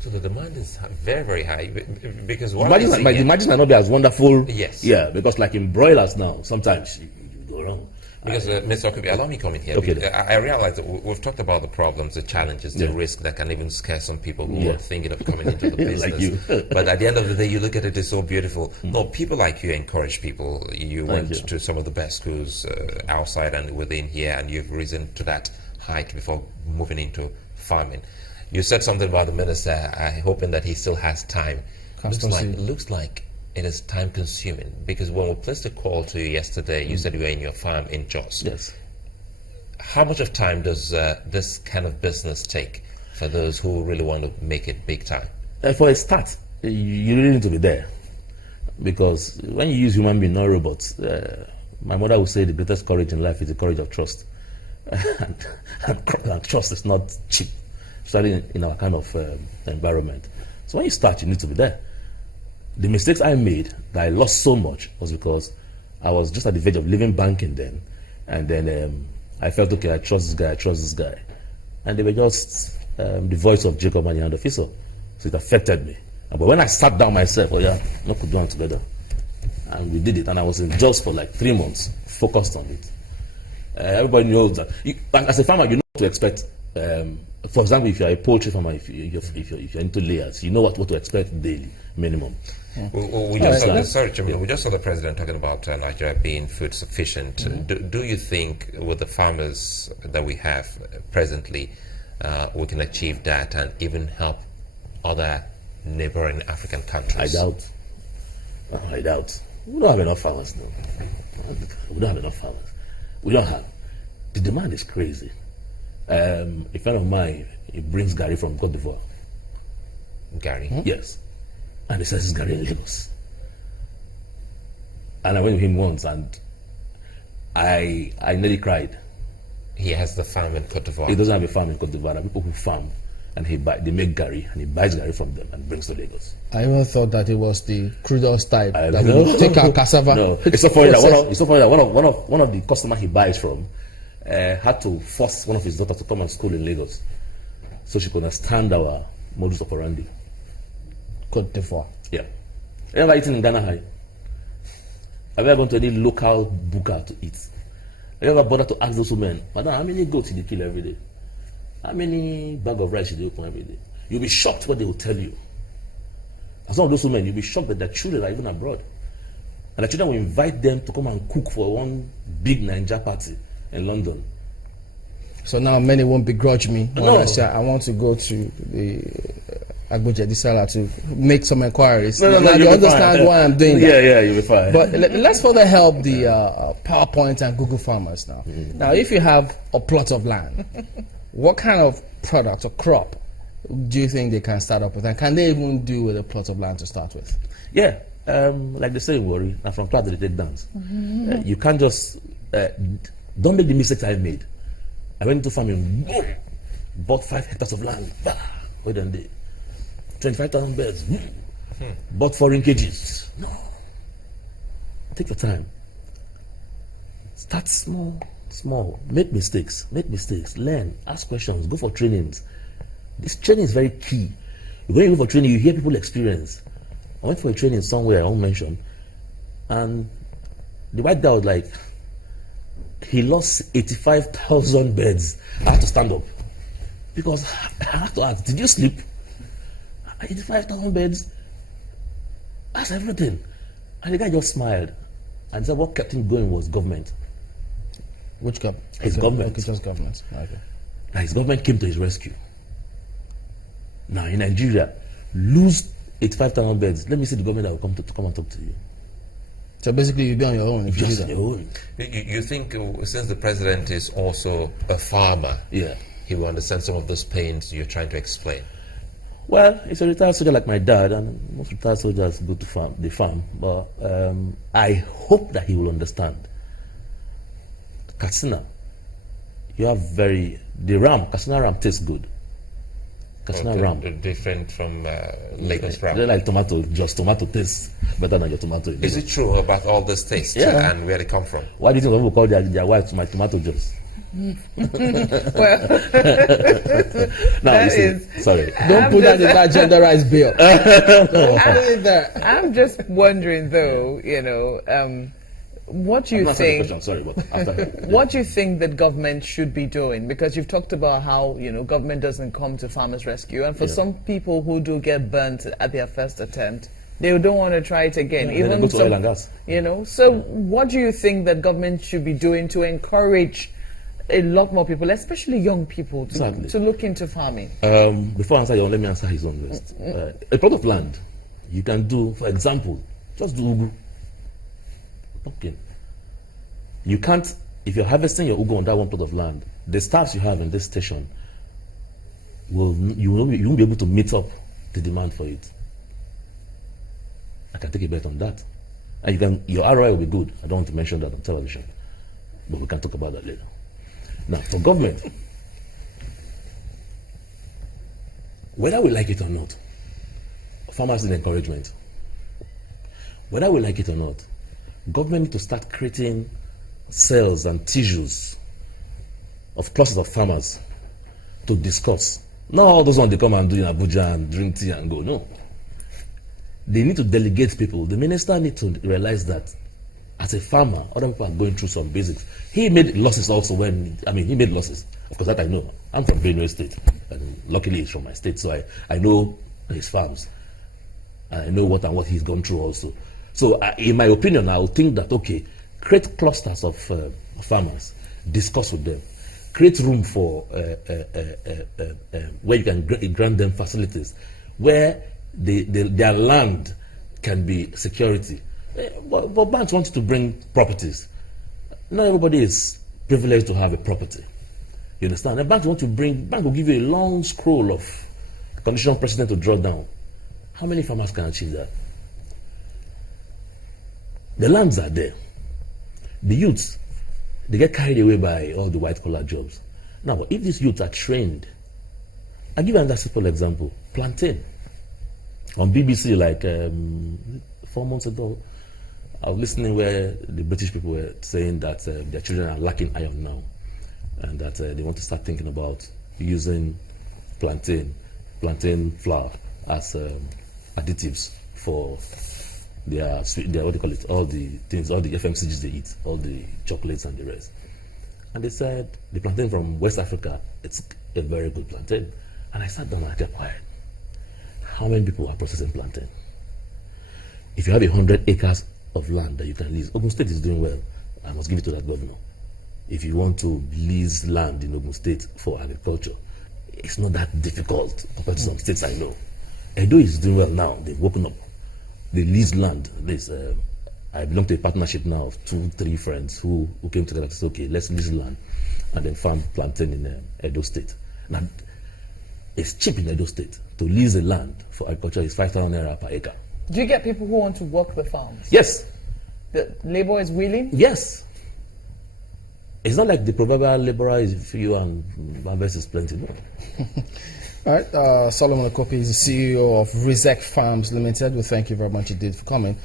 So the demand is very, very high because the margins might not be as wonderful. Yes. Yeah, because like in broilers now, sometimes you go wrong. Because, Mr. Okopi, allow me to come in here. Okay. I realize that we've talked about the problems, the challenges, the risk that can even scare some people who are thinking of coming into the business. Like you. But at the end of the day, you look at it, it's so beautiful. No, people like you encourage people. You went to some of the best schools outside and within here, and you've risen to that height before moving into farming. You said something about the minister, hoping that he still has time. Looks like it is time consuming, because when we placed a call to you yesterday, you said you were in your farm in Jos. Yes. How much of time does this kind of business take for those who really want to make it big time? For a start, you really need to be there, because when you use human being, not robots, my mother would say the greatest courage in life is the courage of trust. and trust is not cheap, especially in our kind of environment. So when you start, you need to be there. The mistakes I made that I lost so much was because I was just at the verge of leaving banking then, and then I felt, okay, I trust this guy, and they were just the voice of Jacob and the hand officer, so it affected me. But when I sat down myself, no could do it together, and we did it, and I was in Jos for like 3 months, focused on it. Everybody knows that. As a farmer, you know what to expect. For example, if you're a poultry farmer, if you're into layers, you know what to expect daily, minimum. We just saw the president talking about Nigeria being food sufficient. Do you think with the farmers that we have presently, we can achieve that and even help other neighboring African countries? I doubt. We don't have enough farmers now. We don't have enough farmers. We don't have. The demand is crazy. A friend of mine, he brings Gary from Cote d'Ivoire. Gary? Yes. And he says it's Gary in Lagos. And I went with him once, and I nearly cried. He has the farm in Cote d'Ivoire. He doesn't have a farm in Cote d'Ivoire. There are people who farm, and they make Gary, and he buys Gary from them and brings to Lagos. I even thought that it was the crudos type that will take our cassava. No, it's so funny that one of the customers he buys from had to force one of his daughters to come and school in Lagos, so she could understand our modus operandi. Cote d'Ivoire. Yeah. Have you ever eaten in Ghana High? Have you ever gone to any local buka to eat? Have you ever bothered to ask those women, Madam, how many goats did they kill every day? How many bag of rice did they open every day? You'll be shocked what they will tell you. And some of those women, you'll be shocked that their children are even abroad. And the children will invite them to come and cook for one big Ninja party in London. So now many won't begrudge me when No. I say I want to go to the Agboje Disala to make some inquiries. No, now you understand why I'm doing that. Yeah, you'll be fine. But let's further help the PowerPoint and Google farmers now. Now, if you have a plot of land, what kind of product or crop do you think they can start up with? And can they even do with a plot of land to start with? Yeah, like they say in Warri, now from class to the take dance. You can't just, don't make the mistakes I made. I went into farming, bought 5 hectares of land, wait on day. 25,000 beds, bought 4 cages. No. Take your time. Start small. Make mistakes, learn, ask questions, go for trainings. This training is very key. You're going to go for training, you hear people experience. I went for a training somewhere I won't mention, and the white guy was like, he lost 85,000 beds. I had to stand up because I had to ask, did you sleep? 85,000 beds? That's everything. And the guy just smiled and said what kept him going was government. Which government? His government. Okay, just government. Okay. Now his government came to his rescue. Now in Nigeria, lose 85,000 beds. Let me see the government that will come and talk to you. So basically, you'll be on your own if you do Just that. on your own. You think since the president is also a farmer, Yeah. he will understand some of those pains you're trying to explain? Well, he's a retired soldier like my dad, and most retired soldiers go to the farm. But I hope that he will understand. Katsina, you have Katsina ram tastes good. Katsina ram. Different from Lagos ram. They're like tomato, just tomato tastes better than your tomato. Is it true about all this taste Yeah. and where they come from? Why do you think people call their wives my tomato juice? Well, Now, that listen, is- sorry. Don't put that in that genderized bill. Don't put it there. I'm just wondering, though, what do I'm you not answering the think? question, sorry, but after What do you think that government should be doing? Because you've talked about how government doesn't come to farmers' rescue, and for some people who do get burnt at their first attempt, they don't want to try it again. Yeah, then they go to oil and gas. So what do you think that government should be doing to encourage a lot more people, especially young people, to look into farming? Before I answer your own, let me answer his own list. A plot of land, you can do, for example, just do ugu. Okay. You can't, if you're harvesting your ugu on that one plot of land, the staffs you have in this station, you won't be able to meet up the demand for it. I can take a bet on that. And your ROI will be good. I don't want to mention that on television, but we can talk about that later. Now, for government, whether we like it or not, farmers need encouragement. Whether we like it or not, government need to start creating cells and tissues of clusters of farmers to discuss. Not all those ones they come and do in Abuja and drink tea and go. No. They need to delegate people. The minister needs to realize that as a farmer, other people are going through some basics. He made losses also he made losses. Of course, that I know. I'm from Benue State, and luckily he's from my state, so I know his farms. I know what he's gone through also. So in my opinion, I would think that, okay, create clusters of farmers, discuss with them, create room for where you can grant them facilities, where their land can be security. But banks want to bring properties. Not everybody is privileged to have a property. You understand? The bank will give you a long scroll of conditional precedent to draw down. How many farmers can achieve that? The lands are there. The youths, they get carried away by all the white-collar jobs. Now, if these youths are trained, I'll give you another simple example. Plantain. On BBC, like 4 months ago, I was listening where the British people were saying that their children are lacking iron now, and that they want to start thinking about using plantain flour as additives for their what do you call it, all the things, all the FMCGs they eat, all the chocolates and the rest. And they said the plantain from West Africa, it's a very good plantain. And I sat down and I kept quiet. How many people are processing plantain? If you have 100 acres of land that you can lease, Ogun State is doing well. I must give it to that governor. If you want to lease land in Ogun State for agriculture, it's not that difficult compared to some states I know. Edo is doing well now. They've woken up. They lease land. I belong to a partnership now of 2-3 friends who came together and said, okay, let's lease land and then farm plantain in Edo State. Now, it's cheap in Edo State. To lease a land for agriculture is 5,000 naira per acre. Do you get people who want to work the farms? Yes. The labor is willing? Yes. It's not like the proverbial laborer is few and harvest is plenty. No. All right, Solomon Okopi is the CEO of Rizek Farms Limited. We thank you very much indeed for coming.